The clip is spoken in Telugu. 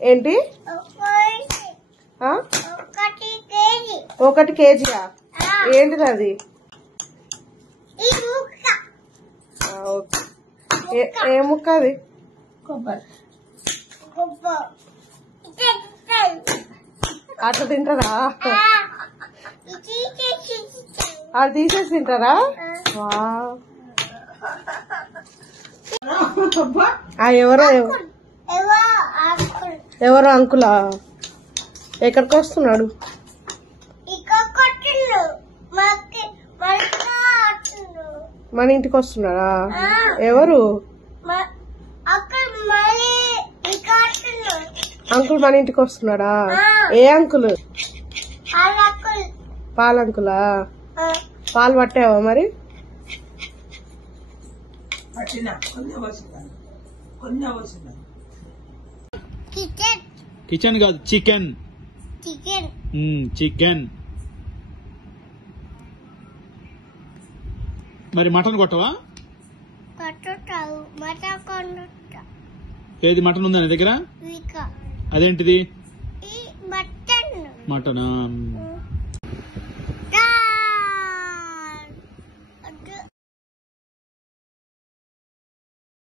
ఏంటి 1 కేజీయా? ఏంటిది అది? ఏ ముక్క అది? అట్లా తింటారా? అది తీసేసి తింటారా? ఎవరో అంకులా? ఎక్కడికి వస్తున్నాడు? మన ఇంటికి వస్తున్నాడా? ఎవరు అంకుల్? మన ఇంటికి వస్తున్నాడా? ఏ అంకుల్? పాలంకులా? పాలు పట్టావా మరి? కిచెన్ కాదు, చికెన్. చికెన్. మరి మటన్ కొట్టవా? ఏది మటన్ ఉందా నీ దగ్గర? అదేంటిది? మటనా?